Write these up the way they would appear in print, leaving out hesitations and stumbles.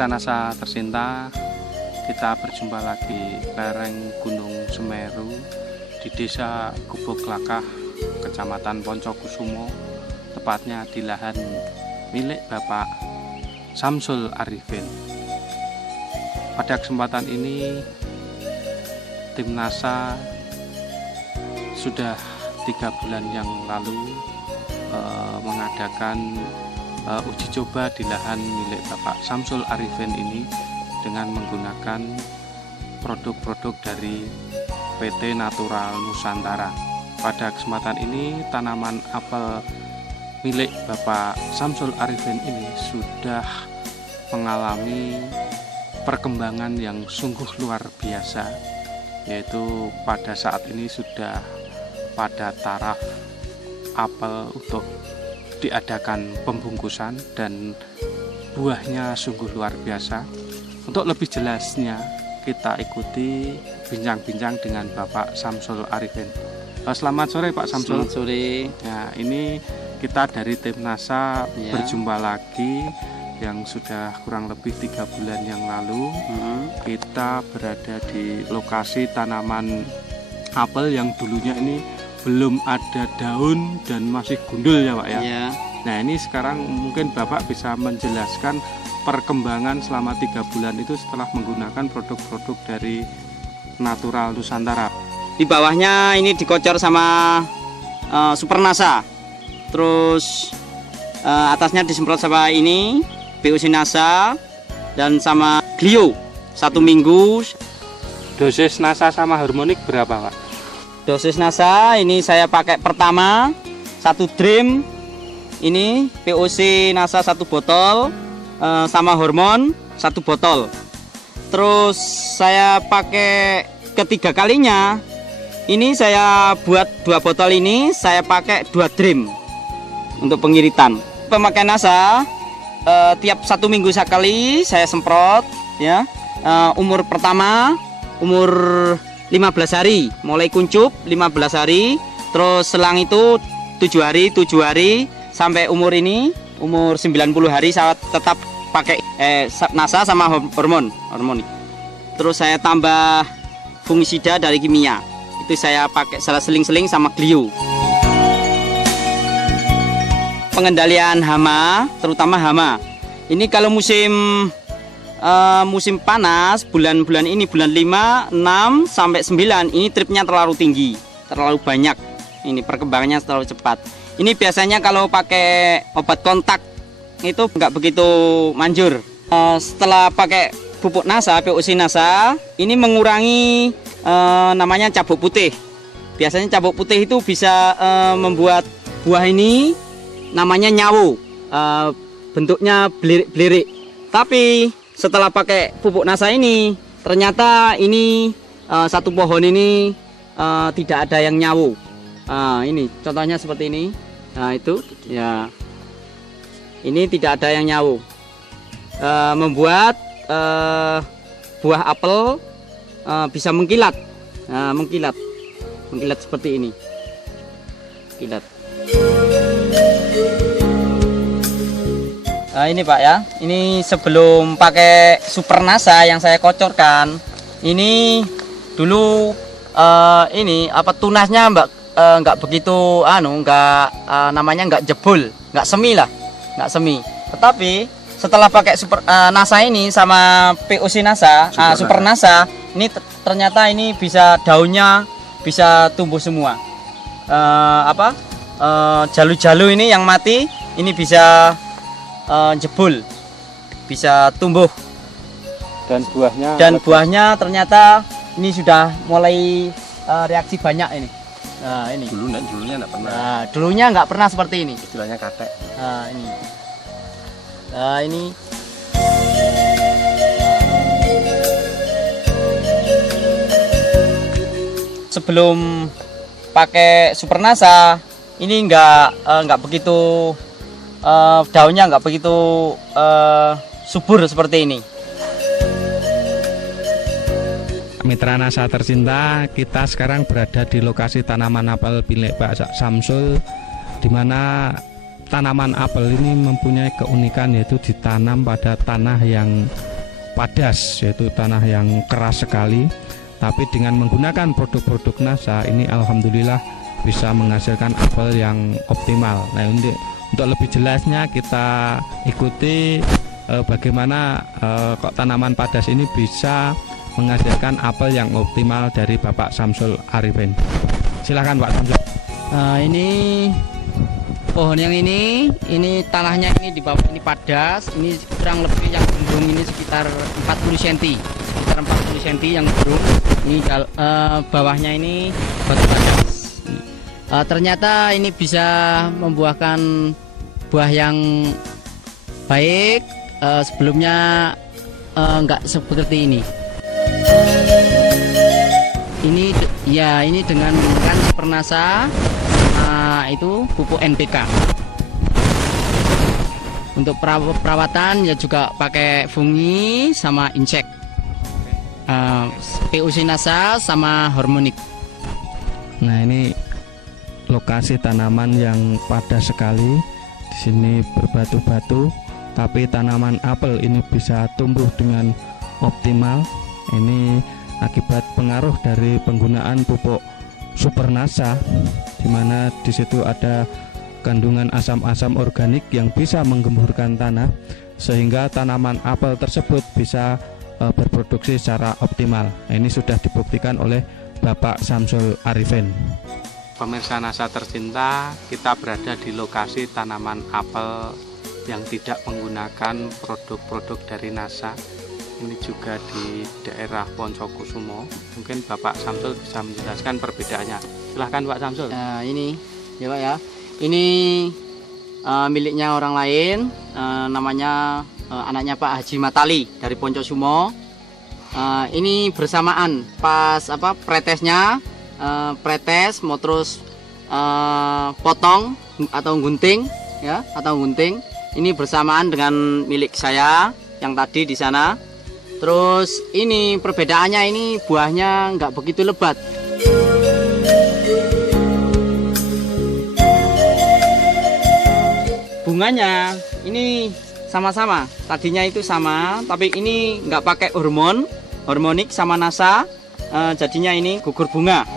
Nasa-nasa tercinta, kita berjumpa lagi lereng Gunung Semeru di Desa Gubuk Lakah, Kecamatan Poncokusumo, tepatnya di lahan milik Bapak Samsul Arifin. Pada kesempatan ini, tim NASA sudah 3 bulan yang lalu mengadakan uji coba di lahan milik Bapak Samsul Arifin ini dengan menggunakan produk-produk dari PT Natural Nusantara. Pada kesempatan ini, tanaman apel milik Bapak Samsul Arifin ini sudah mengalami perkembangan yang sungguh luar biasa, yaitu pada saat ini sudah pada taraf apel untuk diadakan pembungkusan dan buahnya sungguh luar biasa. Untuk lebih jelasnya, kita ikuti bincang-bincang dengan Bapak Samsul Arifin. Selamat sore Pak Samsul. Selamat sore. Ya, ini kita dari tim NASA berjumpa lagi yang sudah kurang lebih 3 bulan yang lalu. Kita berada di lokasi tanaman apel yang dulunya ini belum ada daun dan masih gundul ya Pak ya. Ya. Nah, ini sekarang mungkin Bapak bisa menjelaskan perkembangan selama 3 bulan itu setelah menggunakan produk-produk dari Natural Nusantara. Di bawahnya ini dikocor sama Super NASA. Terus atasnya disemprot sama ini POC NASA dan sama Glio 1 minggu. Dosis NASA sama harmonik berapa Pak? Dosis NASA ini saya pakai pertama 1 dream, ini POC NASA 1 botol, sama hormon 1 botol. Terus saya pakai ketiga kalinya, ini saya buat 2 botol ini saya pakai 2 dream untuk pengiritan. Pemakaian NASA tiap 1 minggu sekali saya semprot ya. Umur pertama umur 15 hari, mulai kuncup 15 hari, terus selang itu 7 hari sampai umur ini umur 90 hari saya tetap pakai NASA sama hormon. Terus saya tambah fungisida dari kimia, itu saya pakai salah seling-seling sama Glio. Pengendalian hama, terutama hama ini kalau musim panas, bulan-bulan ini, bulan 5, 6, sampai 9, ini tripnya terlalu tinggi, terlalu banyak, ini perkembangannya terlalu cepat. Ini biasanya kalau pakai obat kontak itu nggak begitu manjur. Setelah pakai pupuk NASA, POC NASA, ini mengurangi namanya cabuk putih. Biasanya cabuk putih itu bisa membuat buah ini namanya nyawu, bentuknya belirik-belirik. Tapi setelah pakai pupuk NASA ini, ternyata ini 1 pohon ini tidak ada yang nyawu. Ini contohnya seperti ini. Nah itu ya, ini tidak ada yang nyawu, membuat buah apel bisa mengkilat, mengkilat seperti ini, kilat. Ini Pak ya, ini sebelum pakai Super NASA yang saya kocorkan, ini dulu ini apa tunasnya nggak begitu namanya nggak jebol, nggak semi lah, nggak semi. Tetapi setelah pakai Super NASA ini sama POC NASA, Super NASA, ini ternyata ini bisa daunnya bisa tumbuh semua. Jalu-jalu ini yang mati ini bisa jebol, bisa tumbuh, dan buahnya ternyata ini sudah mulai reaksi banyak ini. Nah ini Dulunya nggak pernah. Nah, dulunya nggak pernah seperti ini, Istilahnya katek. Nah ini, nah ini sebelum pakai Super NASA ini nggak begitu daunnya nggak begitu subur seperti ini. Mitra NASA tercinta, kita sekarang berada di lokasi tanaman apel milik Pak Samsul, di mana tanaman apel ini mempunyai keunikan yaitu ditanam pada tanah yang padas, yaitu tanah yang keras sekali. Tapi dengan menggunakan produk-produk NASA ini alhamdulillah bisa menghasilkan apel yang optimal. Nah, untuk lebih jelasnya kita ikuti bagaimana kok tanaman padas ini bisa menghasilkan apel yang optimal dari Bapak Samsul Arifin. Silahkan Pak Samsul. Ini pohon yang ini tanahnya ini di bawah ini padas, ini kurang lebih yang gendung ini sekitar 40 cm, yang gendung. Ini bawahnya ini batu padas. Ternyata ini bisa membuahkan buah yang baik. Sebelumnya enggak seperti ini. Ini dengan menggunakan Supernasa itu pupuk NPK. Untuk perawatan ya juga pakai fungi sama insek, PUC NASA sama hormonik. Nah, ini lokasi tanaman yang padas sekali. Di sini berbatu-batu, tapi tanaman apel ini bisa tumbuh dengan optimal. Ini akibat pengaruh dari penggunaan pupuk Supernasa, di mana di situ ada kandungan asam-asam organik yang bisa menggemburkan tanah sehingga tanaman apel tersebut bisa berproduksi secara optimal. Nah, ini sudah dibuktikan oleh Bapak Samsul Arifin. Pemirsa NASA tercinta, kita berada di lokasi tanaman apel yang tidak menggunakan produk-produk dari NASA. Ini juga di daerah Poncokusumo. Mungkin Bapak Samsul bisa menjelaskan perbedaannya. Silahkan Pak Samsul. Nah, ini ya Pak ya. Ini miliknya orang lain, namanya anaknya Pak Haji Matali dari Poncokusumo. Ini bersamaan pas pretesnya, pretes mau terus potong atau gunting ya, Ini bersamaan dengan milik saya yang tadi di sana. Terus ini perbedaannya, ini buahnya nggak begitu lebat. Bunganya ini sama-sama, tadinya itu sama, tapi ini nggak pakai hormonik sama NASA, jadinya ini gugur bunga.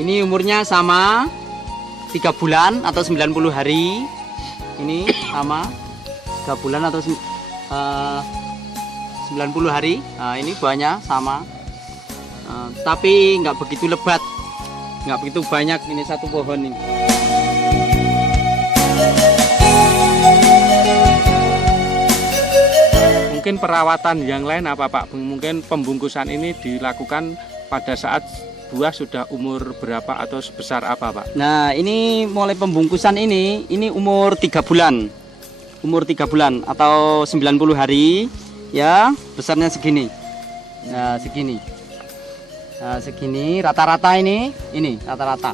Ini umurnya sama 3 bulan atau 90 hari. Ini sama 3 bulan atau 90 hari. Nah, ini buahnya sama, tapi nggak begitu lebat, nggak begitu banyak. Ini satu pohon ini. Mungkin perawatan yang lain apa Pak? Mungkin pembungkusan ini dilakukan pada saat buah sudah umur berapa atau sebesar apa Pak? Nah, ini mulai pembungkusan ini umur 3 bulan. Umur 3 bulan atau 90 hari ya, besarnya segini. Nah, segini. Nah, segini rata-rata ini rata-rata.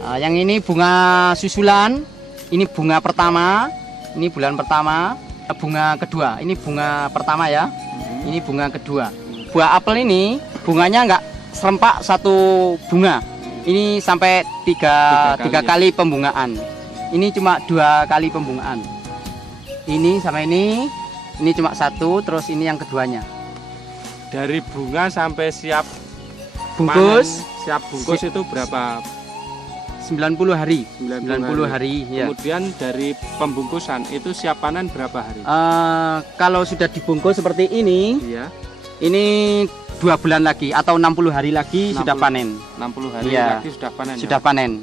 Nah, yang ini bunga susulan, ini bunga pertama, ini bulan pertama, bunga kedua. Ini bunga pertama ya. Ini bunga kedua. Buah apel ini bunganya enggak serempak satu bunga. Ini sampai tiga kali pembungaan. Ini cuma 2 kali pembungaan. Ini sama ini cuma 1, terus ini yang keduanya. Dari bunga sampai siap bungkus, siap bungkus itu berapa? 90 hari. 90 hari ya. Kemudian dari pembungkusan itu siap panen berapa hari? Kalau sudah dibungkus seperti ini, iya. Ini 2 bulan lagi atau 60 hari lagi sudah panen. 60 hari ya, lagi sudah panen. Sudah ya? Panen.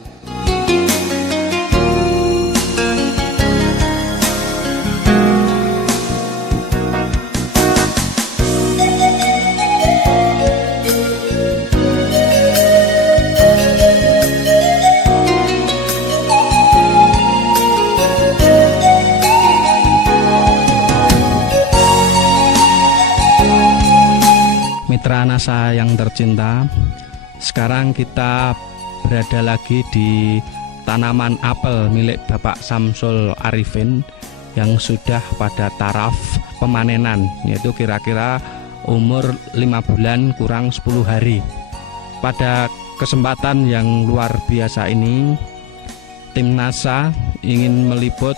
Mitra NASA yang tercinta, sekarang kita berada lagi di tanaman apel milik Bapak Samsul Arifin yang sudah pada taraf pemanenan, yaitu kira-kira umur 5 bulan kurang 10 hari. Pada kesempatan yang luar biasa ini, tim NASA ingin meliput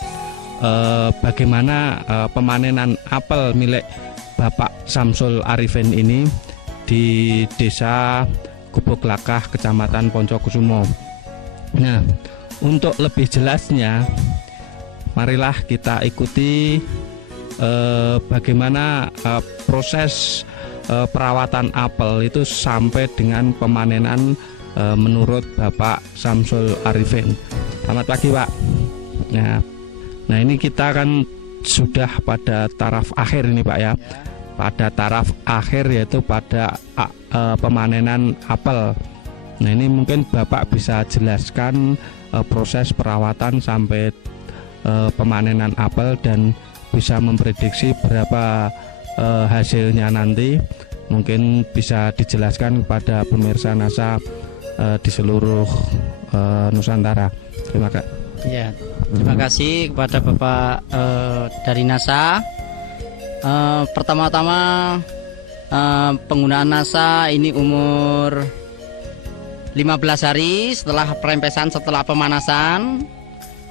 bagaimana pemanenan apel milik Bapak Samsul Arifin ini di Desa Gubuk Lakah, Kecamatan Poncokusumo. Nah, untuk lebih jelasnya, marilah kita ikuti bagaimana proses perawatan apel itu sampai dengan pemanenan menurut Bapak Samsul Arifin. Selamat pagi, Pak. Nah ini kita kan sudah pada taraf akhir ini, Pak ya. Pada taraf akhir yaitu pada pemanenan apel. Nah ini mungkin Bapak bisa jelaskan proses perawatan sampai pemanenan apel dan bisa memprediksi berapa hasilnya nanti. Mungkin bisa dijelaskan kepada pemirsa NASA di seluruh Nusantara. Terima kasih kepada Bapak dari NASA. Pertama-tama penggunaan NASA ini umur 15 hari setelah perempesan, setelah pemanasan.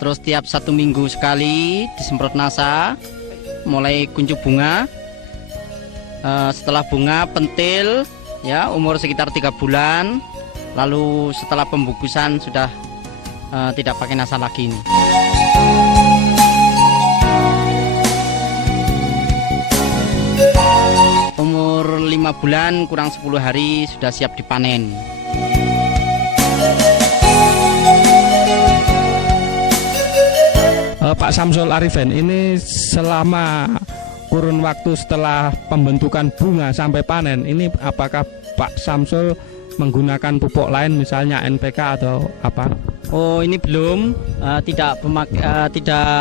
Terus tiap 1 minggu sekali disemprot NASA, mulai kuncup bunga. Setelah bunga pentil ya, umur sekitar 3 bulan. Lalu setelah pembungkusan sudah tidak pakai NASA lagi ini. Umur 5 bulan kurang 10 hari sudah siap dipanen. Pak Samsul Arifin, ini selama kurun waktu setelah pembentukan bunga sampai panen, ini apakah Pak Samsul menggunakan pupuk lain, misalnya NPK atau apa? Oh, ini belum, tidak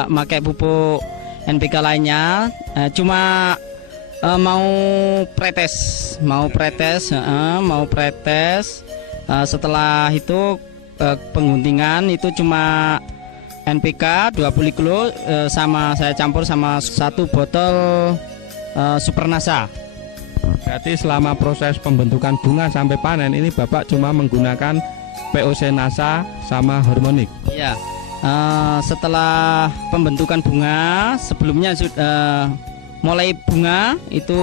pakai pupuk NPK lainnya, cuma mau pretes. Setelah itu pengguntingan itu cuma NPK 20 kilo sama saya campur sama 1 botol Super NASA. Berarti selama proses pembentukan bunga sampai panen ini Bapak cuma menggunakan POC NASA sama hormonik. Iya. Setelah pembentukan bunga, sebelumnya mulai bunga itu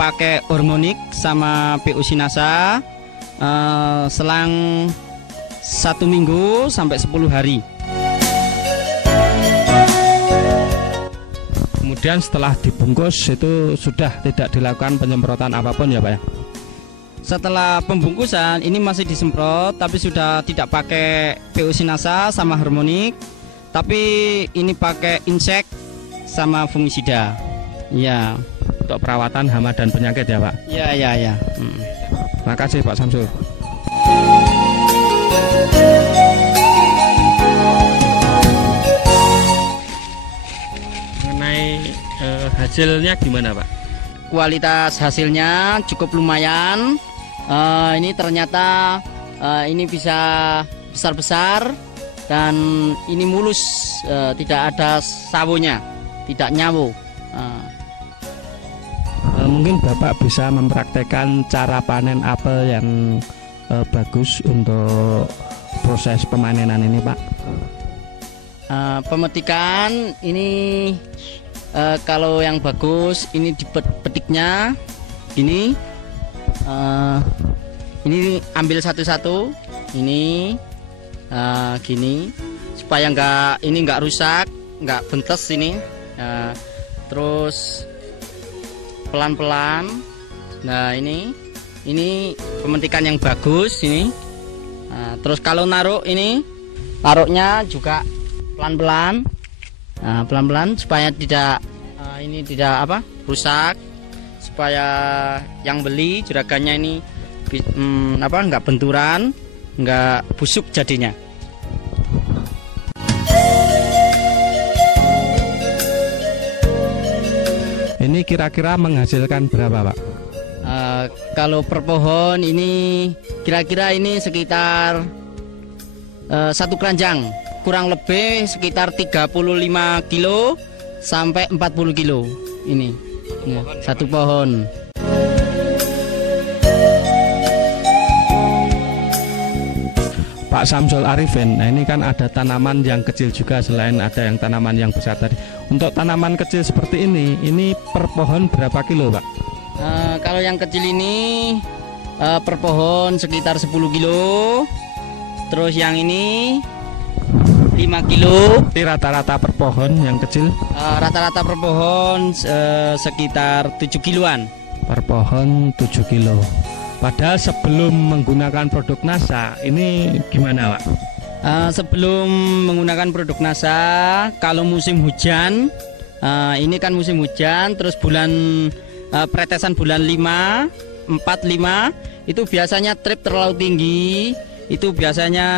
pakai hormonik sama POC NASA selang 1 minggu sampai 10 hari. Kemudian setelah dibungkus itu sudah tidak dilakukan penyemprotan apapun ya Pak ya? Setelah pembungkusan ini masih disemprot, tapi sudah tidak pakai POC NASA sama hormonik, tapi ini pakai insek sama fungisida. Ya. Untuk perawatan hama dan penyakit ya Pak? Ya. Terima kasih Pak Samsul. Mengenai hasilnya gimana Pak? Kualitas hasilnya cukup lumayan. Ini ternyata ini bisa besar-besar dan ini mulus, tidak ada sawonya, tidak nyawo. Mungkin Bapak bisa mempraktekkan cara panen apel yang bagus untuk proses pemanenan ini Pak. Pemetikan ini kalau yang bagus ini dipetiknya gini. Ini ambil satu-satu, ini gini supaya nggak rusak, nggak bentes ini. Terus pelan-pelan. Nah ini pemetikan yang bagus ini. Terus kalau naruhnya juga pelan-pelan. Pelan-pelan supaya tidak rusak, supaya yang beli juragannya ini nggak benturan, nggak busuk jadinya. Ini kira-kira menghasilkan berapa Pak? Kalau per pohon ini kira-kira ini sekitar 1 keranjang, kurang lebih sekitar 35 kilo sampai 40 kilo ini ya, 1 pohon. Pak Samsul Arifin. Nah, ini kan ada tanaman yang kecil juga selain ada yang tanaman yang besar tadi. Untuk tanaman kecil seperti ini per pohon berapa kilo, Pak? Kalau yang kecil ini per pohon sekitar 10 kilo. Terus yang ini 5 kilo. Ini rata-rata per pohon yang kecil? Rata-rata per pohon sekitar 7 kiloan. Per pohon 7 kilo. Padahal sebelum menggunakan produk NASA ini gimana, Pak? Sebelum menggunakan produk NASA, kalau musim hujan, ini kan musim hujan, terus pretesan bulan 5, 4, 5, itu biasanya trip terlalu tinggi, itu biasanya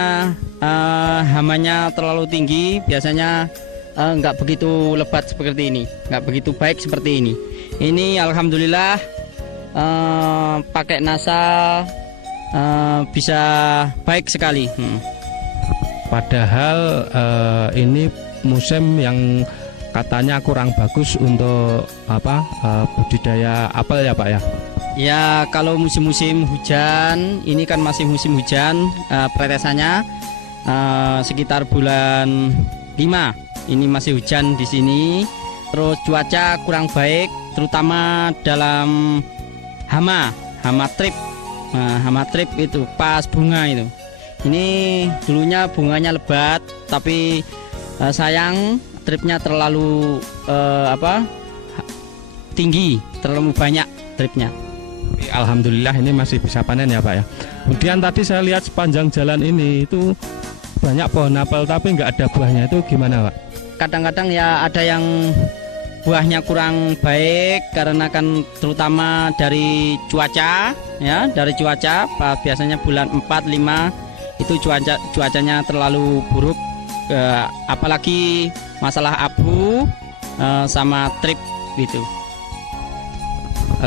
hamanya terlalu tinggi, biasanya nggak begitu lebat seperti ini, nggak begitu baik seperti ini. Ini alhamdulillah pakai NASA bisa baik sekali. Padahal ini musim yang katanya kurang bagus untuk budidaya apel ya, Pak ya? Ya, kalau musim-musim hujan, ini kan masih musim hujan, pretesannya sekitar bulan 5. Ini masih hujan di sini. Terus cuaca kurang baik, terutama dalam hama trip. Hama trip itu pas bunga itu. Ini dulunya bunganya lebat, tapi sayang tripnya terlalu tinggi, terlalu banyak tripnya. Alhamdulillah ini masih bisa panen ya, Pak ya. Kemudian tadi saya lihat sepanjang jalan ini itu banyak pohon apel tapi nggak ada buahnya, itu gimana, Pak? Kadang-kadang ya ada yang buahnya kurang baik karena kan terutama dari cuaca ya, dari cuaca biasanya bulan 4, 5 itu cuacanya terlalu buruk, apalagi masalah abu sama trip gitu.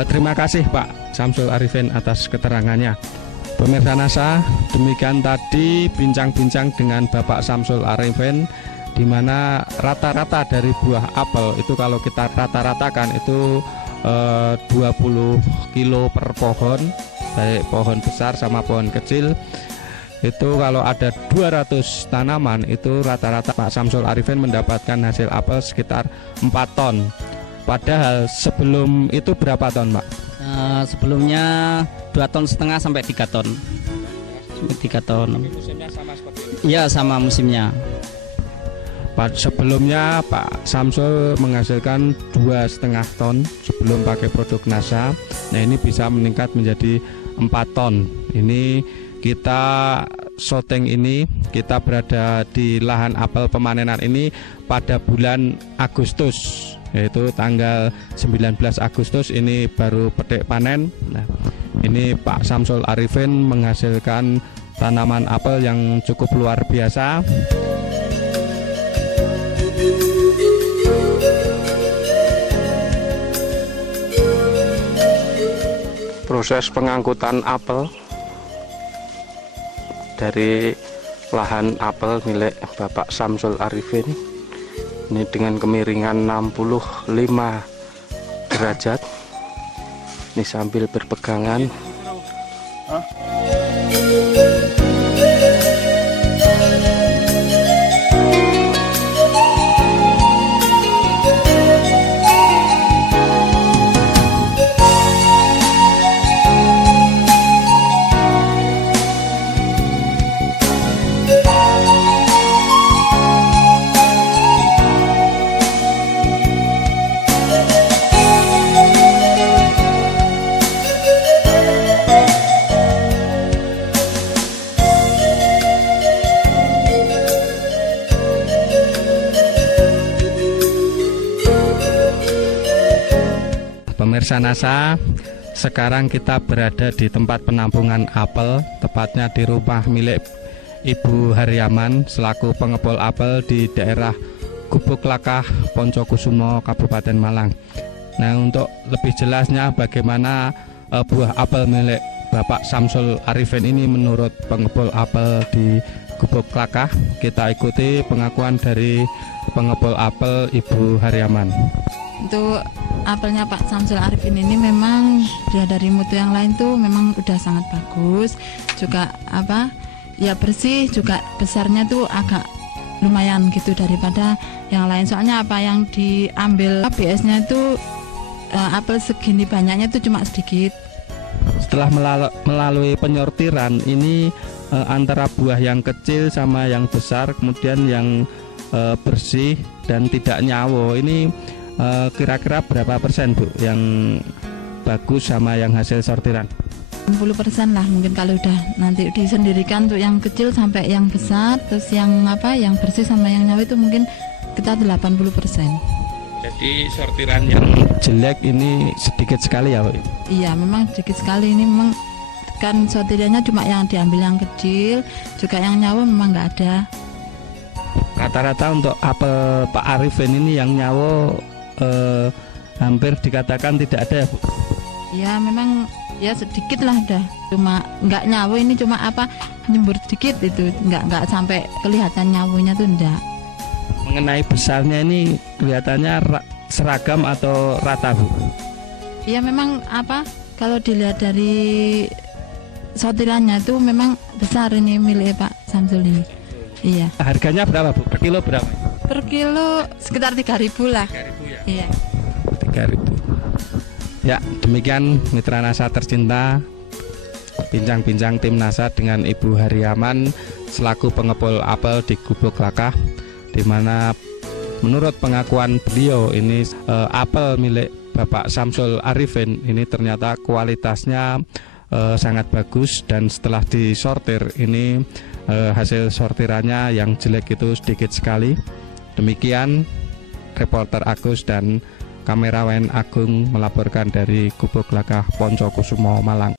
Terima kasih Pak Samsul Arifin atas keterangannya. Pemirsa NASA, demikian tadi bincang-bincang dengan Bapak Samsul Arifin, di mana rata-rata dari buah apel itu kalau kita rata-ratakan itu 20 kilo per pohon, baik pohon besar sama pohon kecil. Itu kalau ada 200 tanaman itu rata-rata Pak Samsul Arifin mendapatkan hasil apel sekitar 4 ton. Padahal sebelum itu berapa ton, Pak? Sebelumnya 2,5 ton sampai 3 ton. 3 ton. Musimnya sama seperti ini? Iya, sama musimnya. Sebelumnya Pak Samsul menghasilkan 2,5 ton sebelum pakai produk NASA. Nah, ini bisa meningkat menjadi 4 ton. Ini kita syuting ini, kita berada di lahan apel pemanenan ini pada bulan Agustus, yaitu tanggal 19 Agustus ini baru petik panen. Nah, ini Pak Samsul Arifin menghasilkan tanaman apel yang cukup luar biasa. Proses pengangkutan apel dari lahan apel milik Bapak Samsul Arifin ini dengan kemiringan 65 derajat. Ini sambil berpegangan. Pemirsa NASA, sekarang kita berada di tempat penampungan apel, tepatnya di rumah milik Ibu Haryaman selaku pengepul apel di daerah Gubuk Lakah, Poncokusumo, Kabupaten Malang. Nah, untuk lebih jelasnya bagaimana buah apel milik Bapak Samsul Arifin ini menurut pengepul apel di Gubuk Lakah, kita ikuti pengakuan dari pengepul apel Ibu Haryaman. Untuk apelnya Pak Samsul Arifin ini memang dari mutu yang lain tuh memang udah sangat bagus. Juga ya bersih, juga besarnya tuh agak lumayan gitu daripada yang lain. Soalnya apa yang diambil ABS-nya itu apel segini banyaknya itu cuma sedikit. Setelah melalui penyortiran ini antara buah yang kecil sama yang besar, kemudian yang bersih dan tidak nyawo, ini kira-kira berapa persen Bu yang bagus sama yang hasil sortiran? 60% lah mungkin kalau udah nanti disendirikan untuk yang kecil sampai yang besar, terus yang yang bersih sama yang nyawa itu mungkin kita 80%. Jadi sortiran yang jelek ini sedikit sekali ya Bu? Iya, memang sedikit sekali. Ini memang kan sortirannya cuma yang diambil yang kecil, juga yang nyawa memang nggak ada. Rata-rata untuk apel Pak Arifin ini yang nyawo hampir dikatakan tidak ada ya Bu? Ya memang ya sedikit lah dah, cuma nggak nyawa ini, cuma nyembur sedikit itu, nggak sampai kelihatan nyawunya tuh enggak. Mengenai besarnya ini kelihatannya seragam atau rata Bu? Iya memang kalau dilihat dari sortirannya tuh memang besar ini milik Pak Samsul ini. Iya. Harganya berapa Bu? Per kilo berapa? Per kilo sekitar 3.000 lah. 3.000 ya? Iya. 3.000. Ya, demikian Mitra NASA tercinta, bincang-bincang tim NASA dengan Ibu Hariaman selaku pengepul apel di Gubuk Lakah, di mana menurut pengakuan beliau ini apel milik Bapak Samsul Arifin ini ternyata kualitasnya sangat bagus, dan setelah disortir ini hasil sortirannya yang jelek itu sedikit sekali. Demikian reporter Agus dan kamerawan Agung melaporkan dari Gubuk Lakah Poncokusumo, Malang.